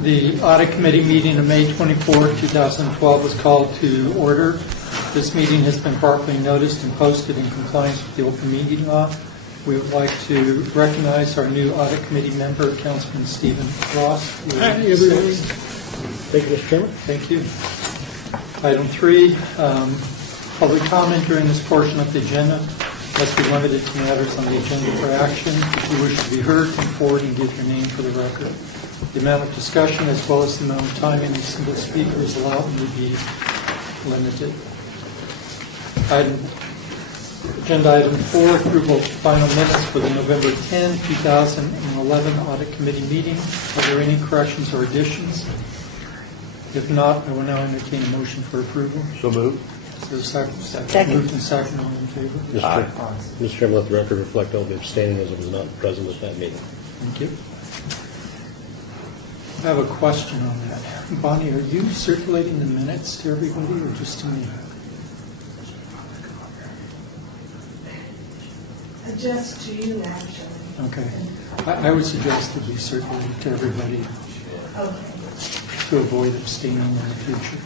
The Audit Committee meeting of May 24, 2012 was called to order. This meeting has been properly noticed and posted in compliance with the open meeting law. We would like to recognize our new Audit Committee member, Councilman Stephen Ross. Hi, everybody. Thank you, Mr. Chairman. Thank you. Item 3, public comment during this portion of the agenda must be limited to matters on the agenda for action. If you wish to be heard, come forward and give your name for the record. The amount of discussion as well as the amount of time any single speaker is allowed will be limited. Agenda item 4, approval of final minutes for the November 10, 2011 Audit Committee meeting. Are there any corrections or additions? If not, I will now entertain a motion for approval. So moved. Is there a second? Second. Moved and second, all in favor? Mr. Chairman, let the record reflect I'll be abstaining as I was not present at that meeting. Thank you. I have a question on that. Bonnie, are you circulating the minutes to everybody or just to me? Just to you, actually. Okay. I would suggest that we circulate to everybody Okay. to avoid abstaining in the future.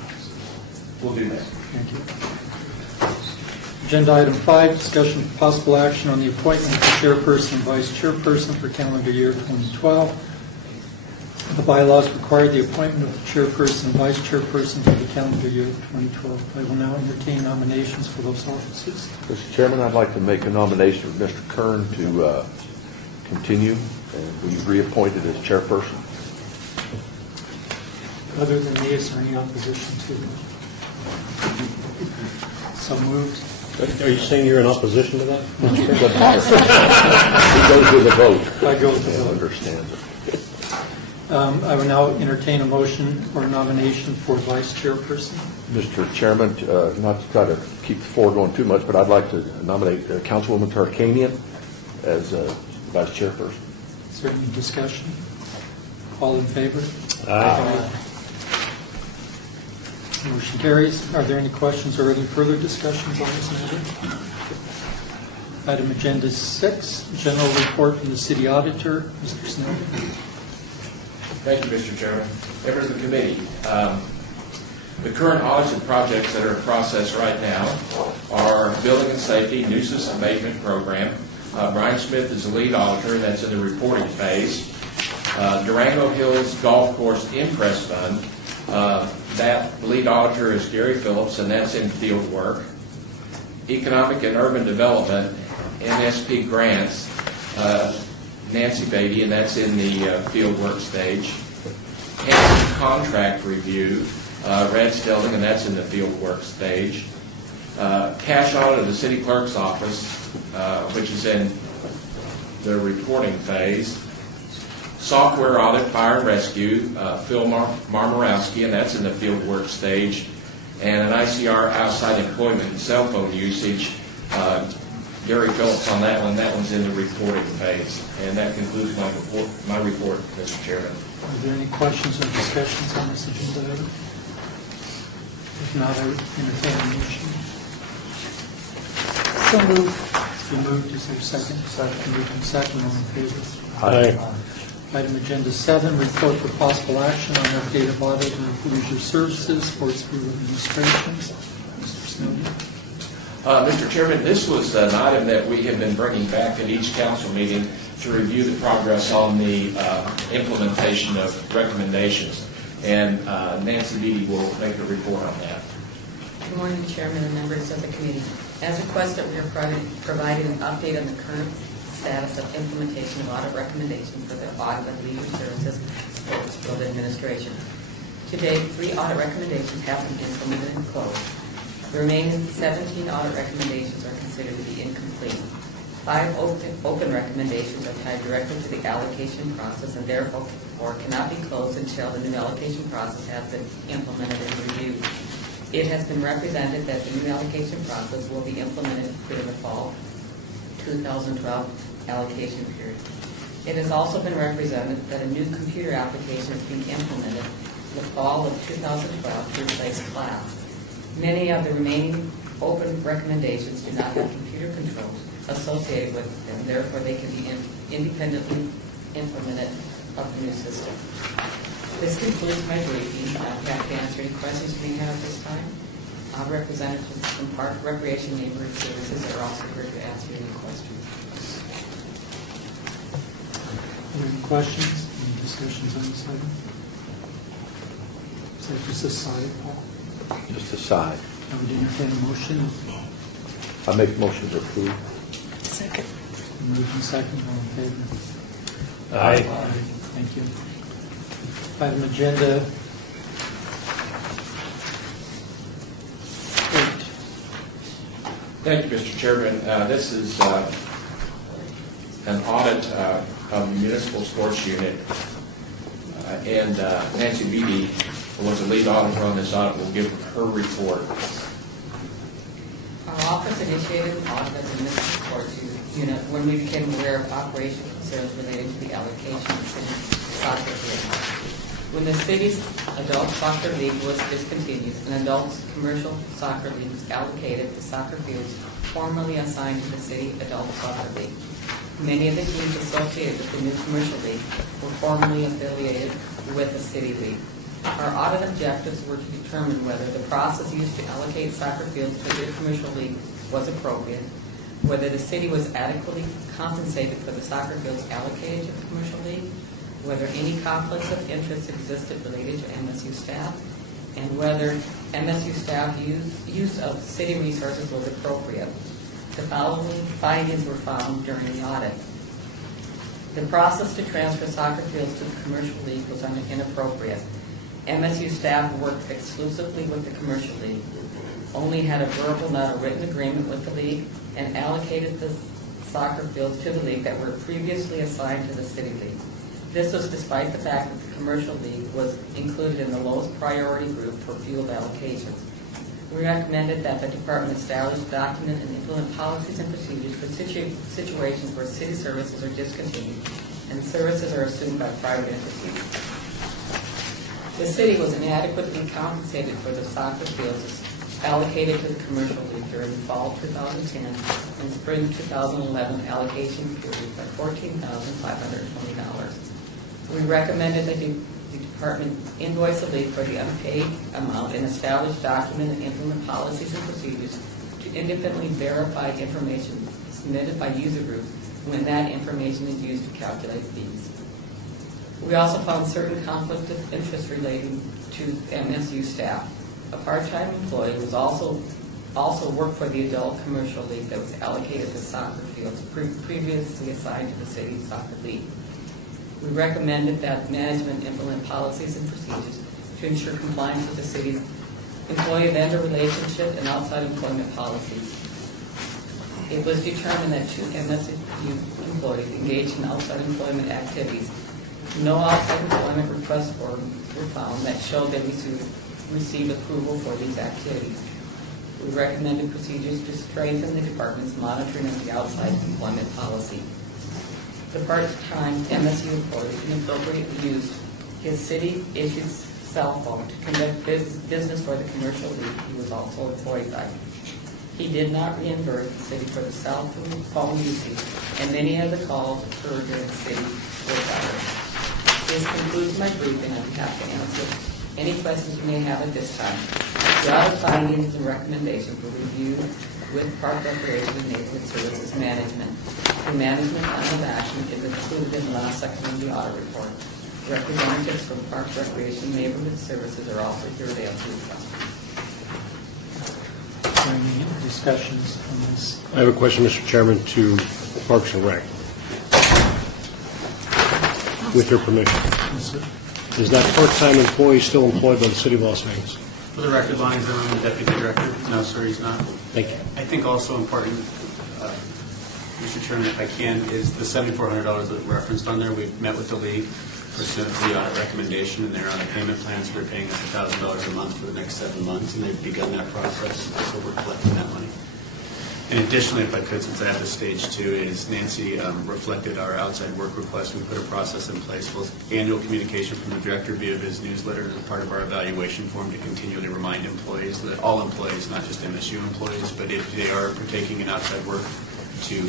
We'll do that. Thank you. Agenda item 5, discussion of possible action on the appointment of chairperson and vice chairperson for calendar year 2012. The bylaws require the appointment of the chairperson and vice chairperson for the calendar year 2012. I will now entertain nominations for those offices. Mr. Chairman, I'd like to make a nomination for Mr. Kern to continue and be reappointed as chairperson. Other than me, is there any opposition to it? So moved. Are you saying you're in opposition to that? Doesn't matter. He goes with the vote. I go with the I vote. understand it. I will now entertain a motion or nomination for vice chairperson. Mr. Chairman, not to try to keep the floor going too much, but I'd like to nominate Councilwoman Tarkanian as vice chairperson. Is there any discussion? All in favor? Aye. Motion carries. Are there any questions or any further discussions on this matter? Item agenda 6, general report from the city auditor. Mr. Snowden. Thank you, Mr. Chairman. Members of the committee, the current audits and projects that are in process right now are building and safety nuisance abatement program. Brian Smith is the lead auditor, and that's in the reporting phase. Durango Hills Golf Course Impress Fund, that lead auditor is Gary Phillips, and that's in field work. Economic and Urban Development, NSP grants, Nancy Beatty, and that's in the field work stage. And contract review, Red Stelding, and that's in the field work stage. Cash audit of the city clerk's office, which is in the reporting phase. Software audit, fire and rescue, Phil Marmorowski, and that's in the field work stage. And an ICR outside employment and cell phone usage, Gary Phillips on that one. That one's in the reporting phase. And that concludes my report, Mr. Chairman. Are there any questions or discussions on this agenda item? If not, I would entertain a motion. So moved. It's been moved. Is there a second? Second. Moved and second. All in favor? Aye. Item agenda 7, report for possible action on update of audit and leisure services, sports field administration. Mr. Snowden. Mr. Chairman, this was an item that we have been bringing back at each council meeting to review the progress on the implementation of recommendations. And Nancy Beatty will make a report on that. Good morning, Chairman and members of the committee. As requested, we are providing an update on the current status of implementation of audit recommendations for the audit of leisure services sports field administration. To date, 3 audit recommendations have been implemented and closed. The remaining 17 audit recommendations are considered to be incomplete. 5 open recommendations are tied directly to the allocation process and therefore cannot be closed until the new allocation process has been implemented and reviewed. It has been represented that the new allocation process will be implemented during the fall 2012 allocation period. It has also been represented that a new computer application is being implemented in the fall of 2012 to replace CLAS. Many of the remaining open recommendations do not have computer controls associated with them, therefore they can be independently implemented of the new system. This concludes my briefing. I'm happy to answer any questions you may have at this time. Representatives from Park, Recreation, and Neighborhood Services are also here to answer any questions. Any questions, any discussions on this item? Is that just a side, Paul? Just aside, I would entertain a motion. I make motions approved. Second. Moved and second, all in favor? Aye. Thank you. Item agenda 8. Thank you, Mr. Chairman. This is an audit of the municipal sports unit. And Nancy Beatty was the lead auditor on this audit. Will give her report. Our office initiated an audit of the municipal sports unit when we became aware of operational concerns related to the allocation of city soccer fields. When the city's adult soccer league was discontinued, an adult commercial soccer league was allocated to soccer fields formerly assigned to the city adult soccer league. Many of the teams associated with the new commercial league were formerly affiliated with the city league. Our audit objectives were to determine whether the process used to allocate soccer fields to the commercial league was appropriate, whether the city was adequately compensated for the soccer fields allocated to the commercial league, whether any conflicts of interest existed related to MSU staff, and whether MSU staff use of city resources was appropriate. The following findings were found during the audit. The process to transfer soccer fields to the commercial league was inappropriate. MSU staff worked exclusively with the commercial league, only had a verbal, not a written agreement with the league, and allocated the soccer fields to the league that were previously assigned to the city league. This was despite the fact that the commercial league was included in the lowest priority group for field allocations. We recommended that the department establish, document, and implement policies and procedures for situations where city services are discontinued and services are assumed by private entities. The city was inadequately compensated for the soccer fields allocated to the commercial league during the fall 2010 and spring 2011 allocation period by $14,520. We recommended that the department invoice the league for the unpaid amount and establish, document, and implement policies and procedures to independently verify information submitted by user groups when that information is used to calculate fees. We also found certain conflict of interest relating to MSU staff. A part-time employee was also worked for the adult commercial league that was allocated to soccer fields previously assigned to the city soccer league. We recommended that management implement policies and procedures to ensure compliance with the city's employee-vendor relationship and outside employment policies. It was determined that 2 MSU employees engaged in outside employment activities. No outside employment request forms were found that showed they received approval for these activities. We recommended procedures to strengthen the department's monitoring of the outside employment policy. The part-time MSU employee inappropriately used his city-issued cell phone to conduct business for the commercial league he was also employed by. He did not reimburse the city for the cell phone usage, and many of the calls occurred during city work hours. This concludes my briefing. I'd be happy to answer any questions you may have at this time. The audit findings and recommendations were reviewed with Park Recreation and Neighborhood Services Management. The management plan of action is included in the last section of the audit report. Representatives from Park Recreation and Neighborhood Services are also here to answer your questions. Are there any discussions on this? I have a question, Mr. Chairman, to Parks and Rec. With your permission. Yes, sir. Is that part-time employee still employed by the city of Las Vegas? For the record, Lonnie Zimmerman, the deputy director. No, sir, he's not. Thank you. I think also important, Mr. Chairman, if I can, is the $7,400 that referenced on there. We've met with the league pursuant to the audit recommendation, and they're on a payment plan, so they're paying us $1,000 a month for the next 7 months, and they've begun that process, so we're collecting that money. And additionally, if I could, since I have this stage too, is Nancy reflected our outside work request. We put a process in place, both annual communication from the director via his newsletter as a part of our evaluation form to continually remind employees that all employees, not just MSU employees, but if they are partaking in outside work, to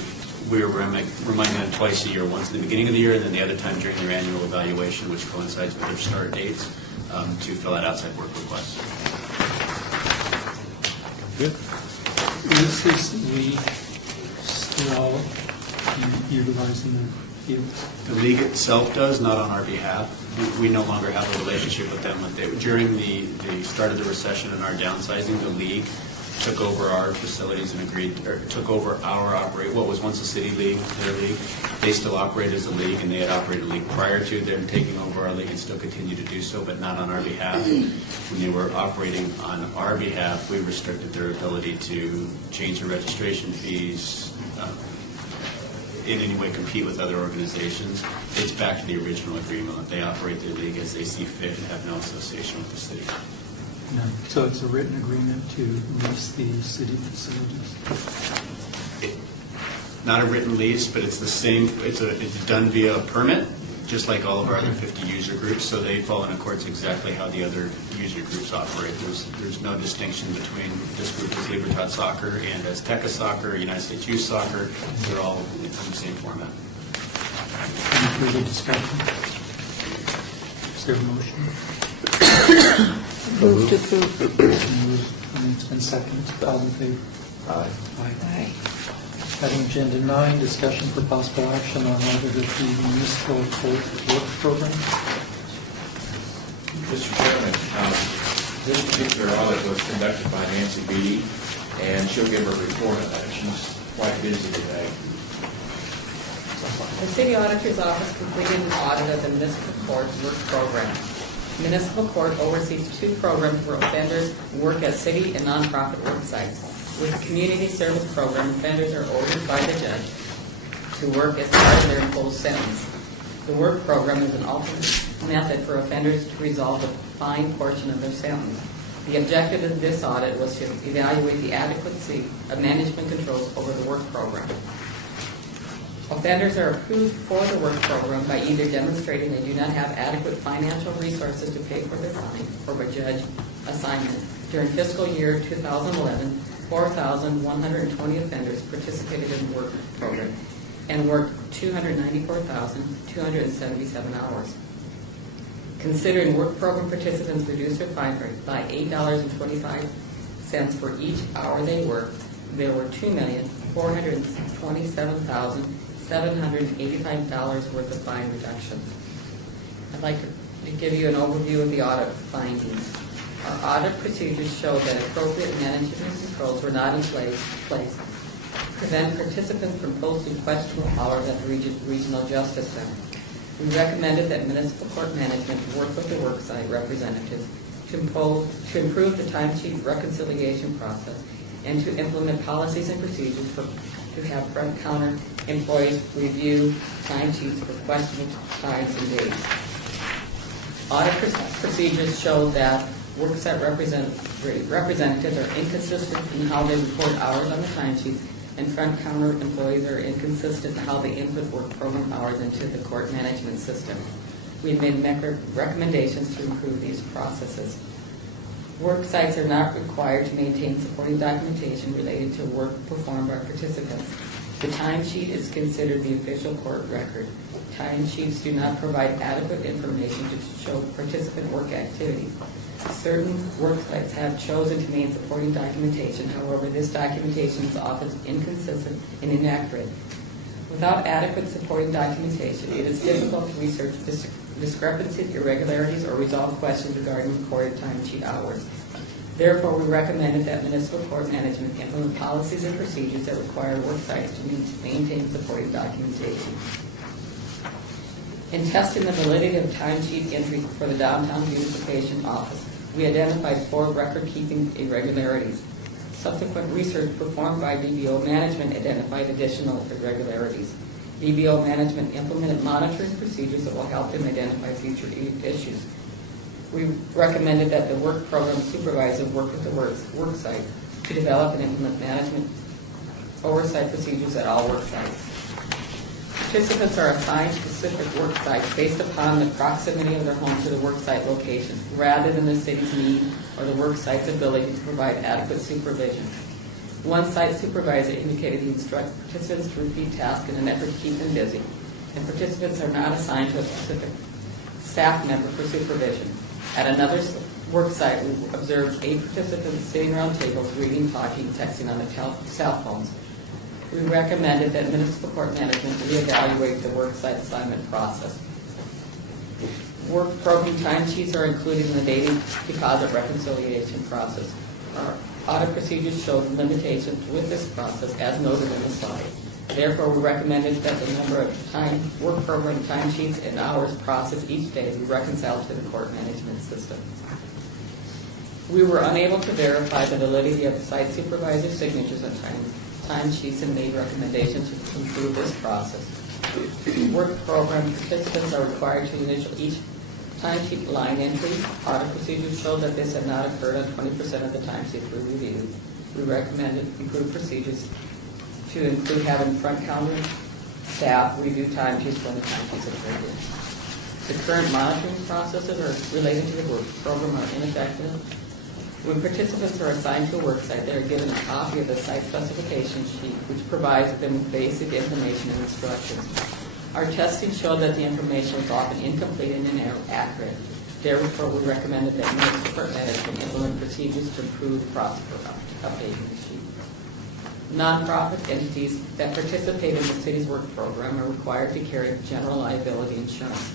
we're reminding them twice a year, once in the beginning of the year and then the other time during their annual evaluation, which coincides with their start dates, to fill out outside work requests. Good. Is this league still utilizing the fields? The league itself does, not on our behalf. We no longer have a relationship with them. During the start of the recession and our downsizing, the league took over our facilities and took over our what was once a city league, their league. They still operate as a league, and they had operated a league prior to them taking over our league and still continue to do so, but not on our behalf. When they were operating on our behalf, we restricted their ability to change their registration fees, in any way compete with other organizations. It's back to the original agreement. They operate their league as they see fit and have no association with the city. No. So it's a written agreement to lease the city facilities? Not a written lease, but it's the same, it's done via a permit, just like all of our other 50 user groups, so they fall in accordance exactly how the other user groups operate. There's no distinction between this group as Libertad Soccer and Azteca Soccer, United States Youth Soccer. They're all in the same format. Any further discussion? Is there a motion? Move to approve. It's been seconded. All in favor? Aye. Aye. Item agenda 9, discussion for possible action on audit of the municipal court work program. Mr. Chairman, this particular audit was conducted by Nancy Beatty, and she'll give her report on that. She's quite busy today. The City Auditor's Office completed an audit of the municipal court work program. Municipal court oversees 2 programs where offenders work at city and nonprofit work sites. With the community service program, offenders are ordered by the judge to work as part of their imposed sentence. The work program is an alternate method for offenders to resolve the fine portion of their sentence. The objective of this audit was to evaluate the adequacy of management controls over the work program. Offenders are approved for the work program by either demonstrating they do not have adequate financial resources to pay for their fine or by judge assignment. During fiscal year 2011, 4,120 offenders participated in the work program and worked 294,277 hours. Considering work program participants reduced their fine rate by $8.25 for each hour they worked, there were $2,427,785 worth of fine reductions. I'd like to give you an overview of the audit findings. Our audit procedures show that appropriate management controls were not in place to prevent participants from posting questionable hours at the Regional Justice Center. We recommended that municipal court management work with the worksite representatives to improve the timesheet reconciliation process and to implement policies and procedures to have front counter employees review timesheets for questionable times and days. Audit procedures show that worksite representatives are inconsistent in how they report hours on the timesheets, and front counter employees are inconsistent in how they input work program hours into the court management system. We have made recommendations to improve these processes. Work sites are not required to maintain supporting documentation related to work performed by participants. The timesheet is considered the official court record. Timesheets do not provide adequate information to show participant work activities. Certain work sites have chosen to maintain supporting documentation. However, this documentation is often inconsistent and inaccurate. Without adequate supporting documentation, it is difficult to research discrepancies, irregularities, or resolve questions regarding recorded timesheet hours. Therefore, we recommended that municipal court management implement policies and procedures that require work sites to maintain supporting documentation. In testing the validity of timesheet entry for the downtown beautification office, we identified 4 record-keeping irregularities. Subsequent research performed by DBO management identified additional irregularities. DBO management implemented monitoring procedures that will help them identify future issues. We recommended that the work program supervisor work with the work site to develop and implement management oversight procedures at all work sites. Participants are assigned specific work sites based upon the proximity of their home to the work site location, rather than the city's need or the work site's ability to provide adequate supervision. One site supervisor indicated he instructed participants to repeat tasks in an effort to keep them busy, and participants are not assigned to a specific staff member for supervision. At another work site, we observed 8 participants sitting around tables, reading, talking, texting on their cell phones. We recommended that municipal court management reevaluate the work site assignment process. Work program timesheets are included in the daily deposit reconciliation process. Our audit procedures show limitations with this process as noted in the slide. Therefore, we recommended that the number of work program timesheets and hours processed each day be reconciled to the court management system. We were unable to verify the validity of the site supervisor signatures on timesheets and made recommendations to improve this process. Work program participants are required to initial each timesheet line entry. Audit procedures show that this had not occurred on 20% of the timesheets we reviewed. We recommended improved procedures to include having front counter staff review timesheets when the timesheets are reviewed. The current monitoring processes are related to the work program are ineffective. When participants are assigned to a work site, they are given a copy of the site specification sheet, which provides them with basic information and instructions. Our testing showed that the information was often incomplete and inaccurate. Therefore, we recommended that municipal court management implement procedures to improve the process for updating the sheet. Nonprofit entities that participate in the city's work program are required to carry general liability insurance.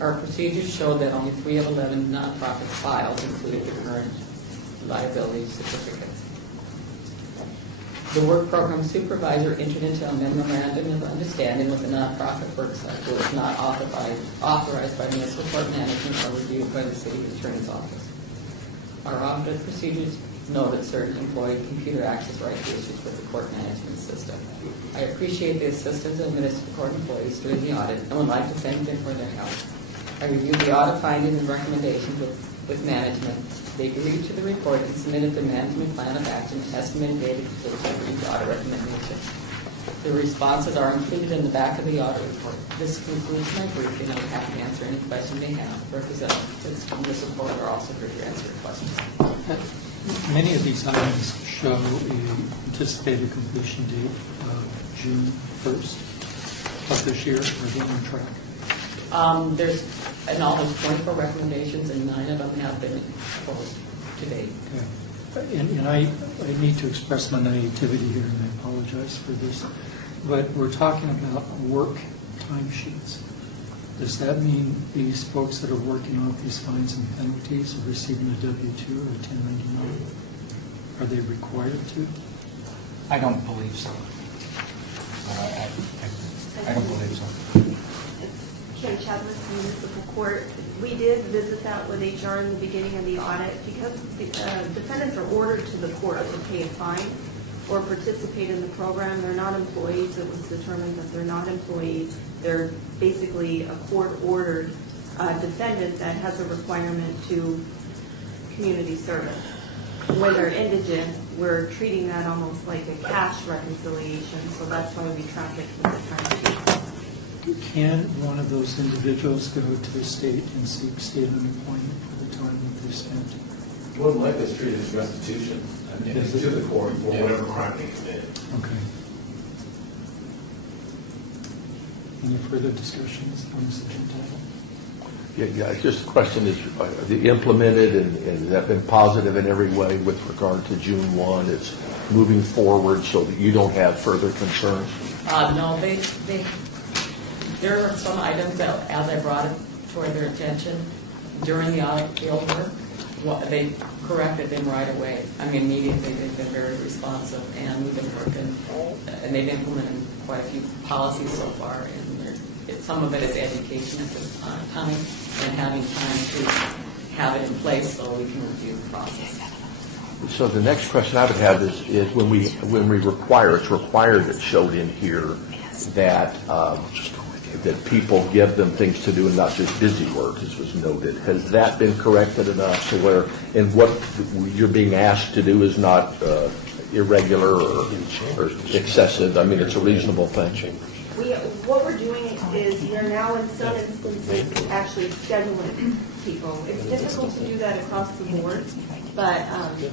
Our procedures show that only 3 of 11 nonprofit files included the current liability certificates. The work program supervisor entered into a memorandum of understanding with a nonprofit worksite that was not authorized by municipal court management or reviewed by the city attorney's office. Our audit procedures know that certain employee computer access right issues with the court management system. I appreciate the assistance of municipal court employees during the audit and would like to thank them for their help. I reviewed the audit findings and recommendations with management. They agreed to the report and submitted the management plan of action estimated date for each audit recommendation. The responses are included in the back of the audit report. This concludes my briefing. I'm happy to answer any questions they have. Representatives from the support are also here to answer your questions. Many of these items show an anticipated completion date of June 1st of this year. Are they on track? There's in all those 24 recommendations, and 9 of them have been proposed to date. Okay. And I need to express my naivety here, and I apologize for this, but we're talking about work timesheets. Does that mean these folks that are working off these fines and penalties are receiving a W-2 or a 1099? Are they required to? I don't believe so. I don't believe so. Kim Chadwick, Municipal Court. We did visit that with HR in the beginning of the audit because the defendants are ordered to the court to pay a fine or participate in the program. They're not employees. It was determined that they're not employees. They're basically a court-ordered defendant that has a requirement to community service. When they're indigent, we're treating that almost like a cash reconciliation, so that's why we track it with the time sheet. Can one of those individuals go to the state and seek state unemployment for the time that they spent? More than likely, it's treated as restitution to the court for whatever crime they committed. Okay. Any further discussions on this agenda item? Yeah, just the question is, are they implemented and has that been positive in every way with regard to June 1? It's moving forward so that you don't have further concerns? No, there are some items that, as I brought it toward their attention during the audit field work, they corrected them right away. I mean, immediately they've been very responsive, and we've been working, and they've implemented quite a few policies so far, and some of it is education at this time, and having time to have it in place so we can review the process. So the next question I would have is when we require, it's required that showed in here that that people give them things to do and not just busy work, as was noted. Has that been corrected enough to where, and what you're being asked to do is not irregular or excessive? I mean, it's a reasonable thing. What we're doing is we're now in some instances actually scheduling people. It's difficult to do that across the board, but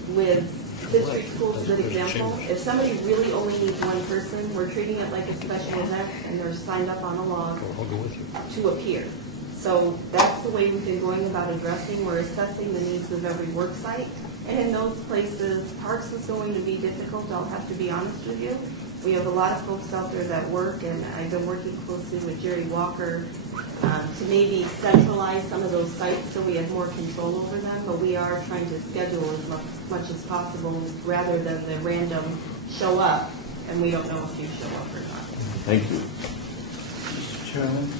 with Fifth Street School is a good example. If somebody really only needs one person, we're treating it like a special event, and they're signed up on a log I'll go with you. to appear. So that's the way we've been going about addressing, we're assessing the needs of every work site. And in those places, parks is going to be difficult, I'll have to be honest with you. We have a lot of folks out there that work, and I've been working closely with Jerry Walker to maybe centralize some of those sites so we have more control over them, but we are trying to schedule as much as possible rather than the random show up, and we don't know if you show up or not. Thank you. Mr. Chairman,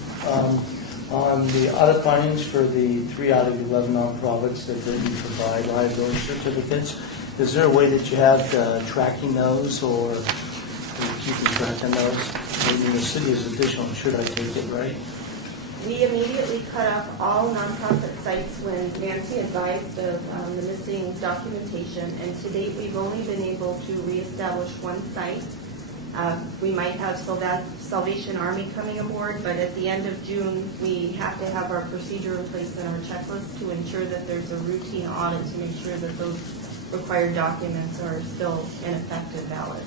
on the audit findings for the 3 out of 11 nonprofits that didn't provide liability certificates, is there a way that you have tracking those or keeping track of those? Maybe the city is additional, should I take it right? We immediately cut off all nonprofit sites when Nancy advised of the missing documentation, and to date, we've only been able to reestablish one site. We might have Salvation Army coming aboard, but at the end of June, we have to have our procedure in place and our checklist to ensure that there's a routine audit to make sure that those required documents are still in effect and valid.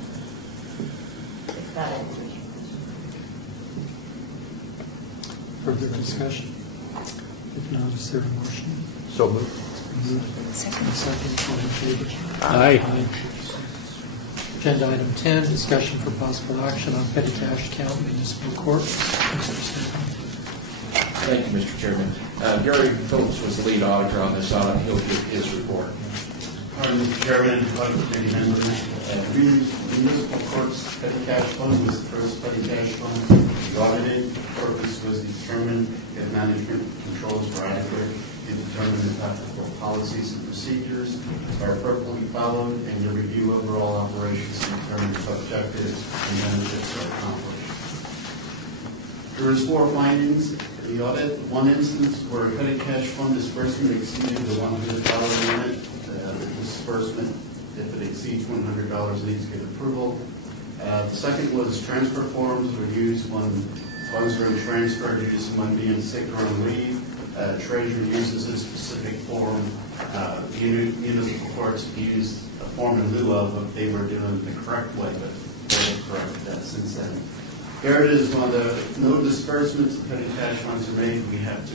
If that answers your question. Further discussion? If not, is there a motion? So moved. Second, all in favor? Aye. Agenda item 10, discussion for possible action on petty cash account municipal court. Thank you, Mr. Chairman. Gary Phillips was the lead auditor on this audit. He'll give his report. Hi, Mr. Chairman, audit committee members. Municipal court's petty cash fund was the first petty cash fund we audited. The purpose was to determine if management controls were adequate and determine if applicable policies and procedures are appropriately followed, and to review overall operations to determine if objectives and benefits are accomplished. There is 4 findings in the audit. One instance where a petty cash fund disbursement exceeded the $100 limit. The disbursement, if it exceeds $100, needs to get approval. The second was transfer forms were used when funds are in transfer due to someone being sick or on leave. Treasurer uses a specific form. The municipal courts used a form in lieu of if they were doing the correct way, but they were correct that since then. Here it is, when no disbursements of petty cash funds are made, we have to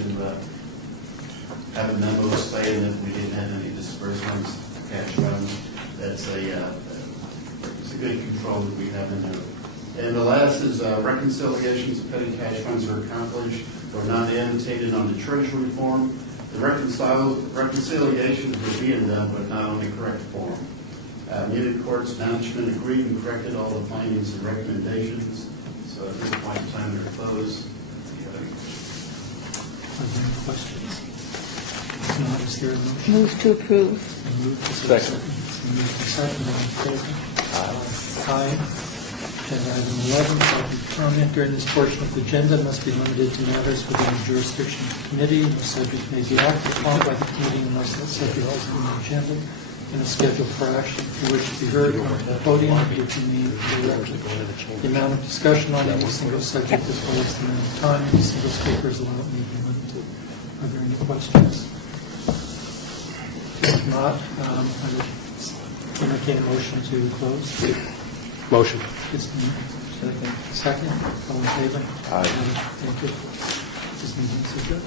have a memo saying that we didn't have any disbursements of cash funds. That's it's a good control that we have in there. And the last is reconciliations of petty cash funds are accomplished or not annotated on the treasury form. The reconciliations were being done, but not on the correct form. Munich Court's management agreed and corrected all the findings and recommendations. So at this point in time, they're closed. Are there any questions? If not, is there a motion? Move to approve. Second. Moved and seconded, all in favor? Aye. Agenda item 11, public comment during this portion of the agenda must be limited to matters within the jurisdiction of the committee. No subject may be acted upon by the committee unless that subject is on the agenda and is scheduled for action. If you wish to be heard on the podium, give your name for the record. The amount of discussion on any single subject as well as the amount of time any single speaker is allowed may be limited. Are there any questions? If not, I would entertain a motion to close. Motion. Second. All in favor? Aye. Thank you. This meeting is adjourned.